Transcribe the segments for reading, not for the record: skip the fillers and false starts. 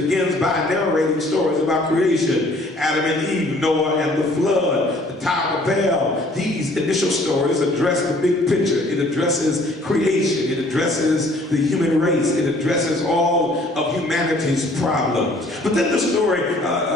begins by narrating stories about creation. Adam and Eve, Noah and the flood, the Tower of Babel. These initial stories address the big picture. It addresses creation. It addresses the human race. It addresses all of humanity's problems. But then the story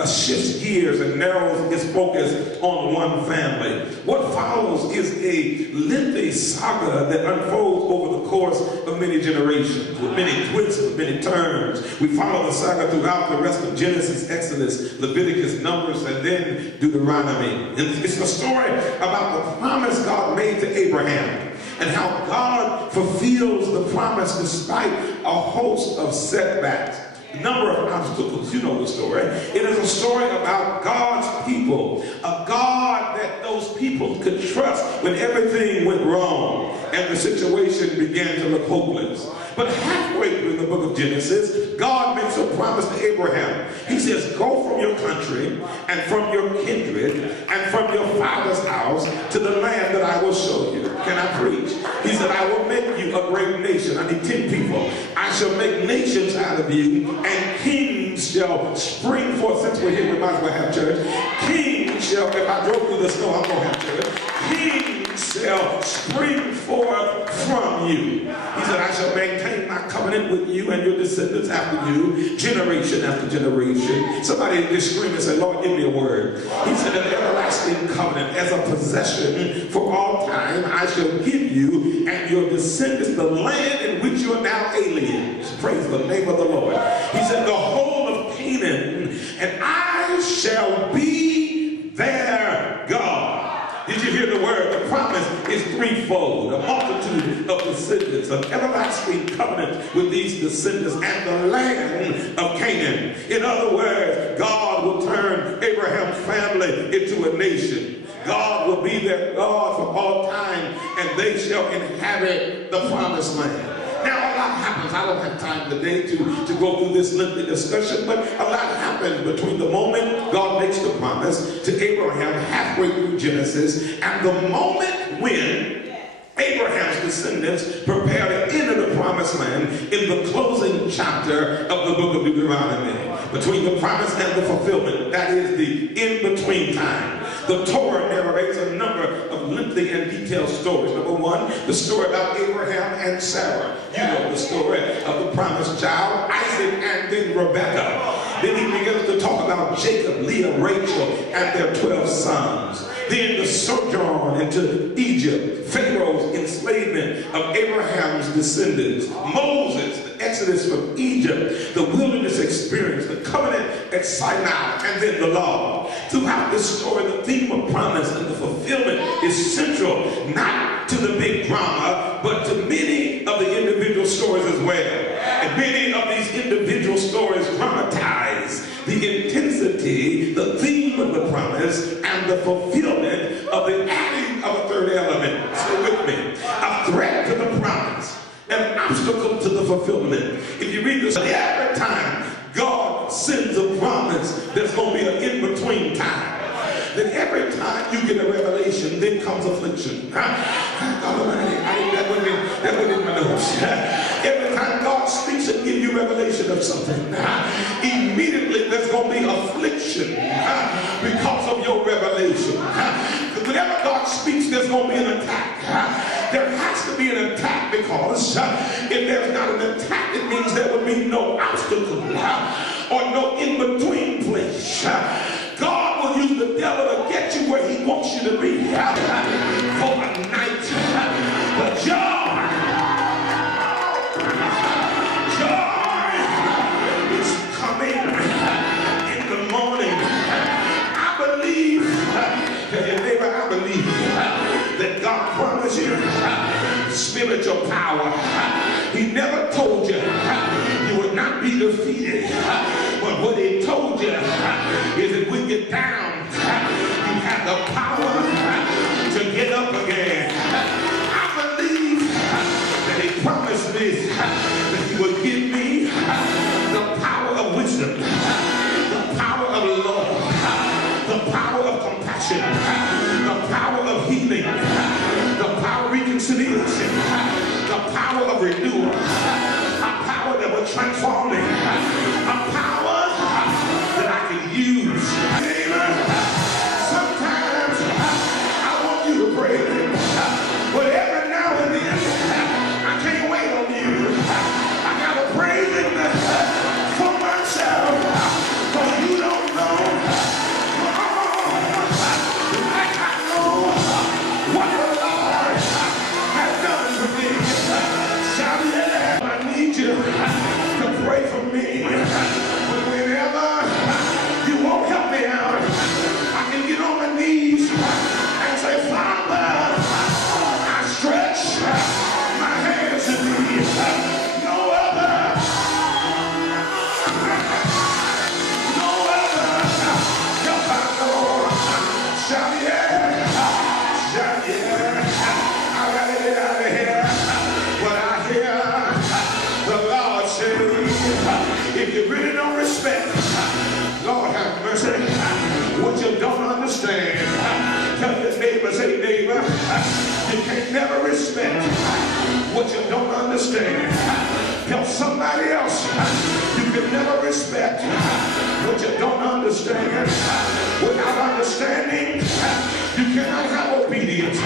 shifts gears and narrows its focus on one family. What follows is a lengthy saga that unfolds over the course of many generations, with many twists, with many turns. We follow the saga throughout the rest of Genesis, Exodus, Leviticus, Numbers, and then Deuteronomy. And it's a story about the promise God made to Abraham and how God fulfills the promise despite a host of setbacks, a number of obstacles. You know the story. It is a story about God's people, a God that those people could trust when everything went wrong and the situation began to look hopeless. But halfway through the book of Genesis, God makes a promise to Abraham. He says, go from your country and from your kindred and from your father's house to the land that I will show you. Can I preach? He said, I will make you a great nation. I need 10 people. I shall make nations out of you, and kings shall spring forth. Since we're here, we might as well have church. Kings shall, if I drove through the snow, I'm going to have church. Kings shall spring forth from you. He said, I shall maintain my covenant with you and your descendants after you, generation after generation. Somebody just scream and say, Lord, give me a word. He said, an everlasting covenant as a possession for all time, I shall give you and your descendants the land in which you are now aliens. Praise the name of the Lord. He said, the whole of Canaan, and I shall be their God. Did you hear the word? The promise is threefold. A multitude of descendants, an everlasting covenant with these descendants and the land of Canaan. In other words, God will turn Abraham's family into a nation. God will be their God for all time, and they shall inhabit the promised land. Now, a lot happens. I don't have time today to go through this lengthy discussion, but a lot happens between the moment God makes the promise to Abraham halfway through Genesis and the moment when Abraham's descendants prepare to enter the promised land in the closing chapter of the book of Deuteronomy. Between the promise and the fulfillment, that is the in-between time. The Torah narrates a number of lengthy and detailed stories. Number one, the story about Abraham and Sarah. You know the story of the promised child, Isaac, and then Rebekah. Then he begins to talk about Jacob, Leah, Rachel, and their 12 sons. Then the sojourn into Egypt, Pharaoh's enslavement of Abraham's descendants, Moses, the exodus from Egypt, the wilderness experience, the covenant at Sinai, and then the law. Throughout this story, the theme of promise and the fulfillment is central, not to the big drama, but to many of the individual stories as well. And many of these individual stories dramatize the intensity, the theme of the promise, and the fulfillment of the adding of a third element. Stay with me. A threat to the promise, an obstacle to the fulfillment. If you read this, every time God sends a promise, there's going to be an in-between time. Then every time you get a revelation, then comes affliction. God Almighty, that wasn't in my notes. Every time God speaks and gives you revelation of something, immediately there's going to be affliction because of your revelation. Whenever God speaks, there's going to be an attack. There has to be an attack, because if there's not an attack, it means there will be no obstacle or no in-between place. God will use the devil to get you where he wants you to be for a night. But joy is coming in the morning. I believe, tell your neighbor, I believe that God promised you spiritual power. He never told you you would not be defeated. But what he told you is that when you're down, you have the power to get up again. I believe that he promised me that he would give me the power of wisdom, the power of love, the power of compassion, the power of healing, the power of reconciliation, the power of renewal, a power that will transform me, a power respect what you don't understand. Tell somebody else you can never respect what you don't understand. Without understanding, you cannot have obedience.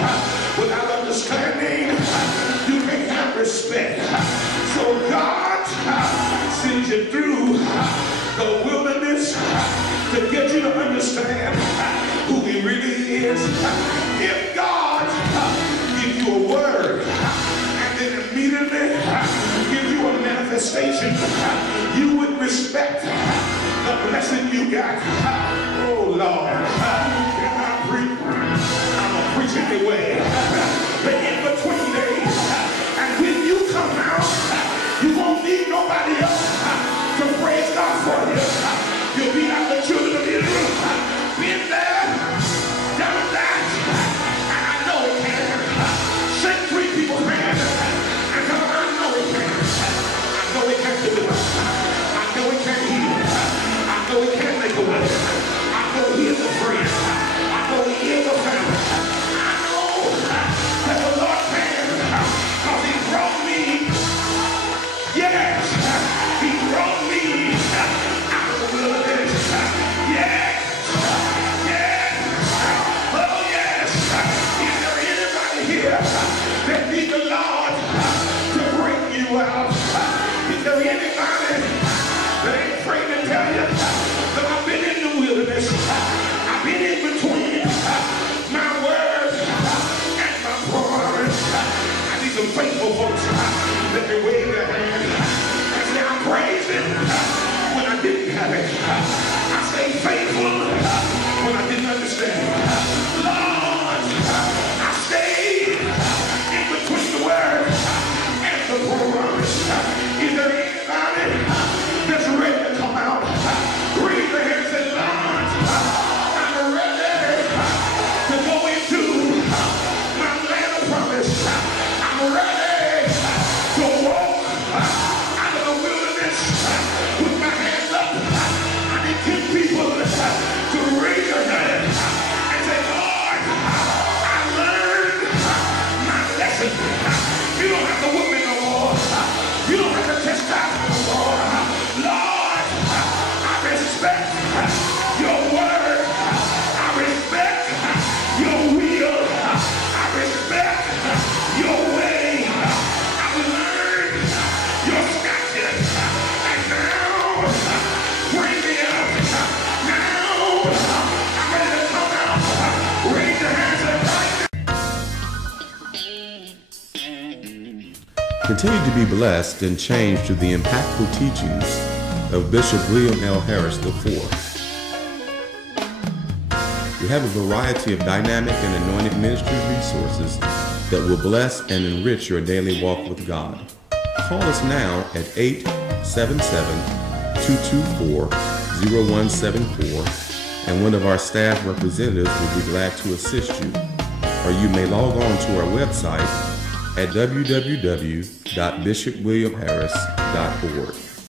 Without understanding, you can't have respect. So God sends you through the wilderness to get you to understand who he really is. If God gives you a word and then immediately gives you a manifestation, you would respect the blessing you got. Oh Lord, can I preach? I'm a preach anyway. The in-between days, and when you come out, you won't need nobody else to praise God for you. You'll be like the children of Israel. Been there, done that, and I know it can. Shake 3 people's hands and tell them I know it can. I know it can deliver. I know it can heal. I know it can make a way. I know he is a friend. I know he is a family. I know that the Lord can, because he brought me. Yes, he brought me out of the wilderness. Yes, yes, oh yes. Is there anybody here that needs the Lord to bring you out? Is there anybody that ain't afraid to tell you that I've been in the wilderness? I've been in between my word and my promise. I need some faithful folks that can wave their hand and say, I'm praising when I didn't have it. I stay faithful when I didn't understand. Lord, I stayed in between the word and the promise. Is there anybody that's ready to come out? Raise your hand and say, Lord, I'm ready to go into my land of promise. I'm ready to walk out of the wilderness with my hands up. I need 10 people to raise your hand and say, Lord, I learned my lesson. You don't have to whip me no more. You don't have to chastise me no more. Lord, I respect your word. I respect your will. I respect your way. I learned your statutes. And now, bring me out. Now, I'm ready to come out. Raise your hands and right now. Continue to be blessed and changed through the impactful teachings of Bishop William L. Harris IV. We have a variety of dynamic and anointed ministry resources that will bless and enrich your daily walk with God. Call us now at 877-224-0174, and one of our staff representatives will be glad to assist you. Or you may log on to our website at www.bishopwilliamharris.org.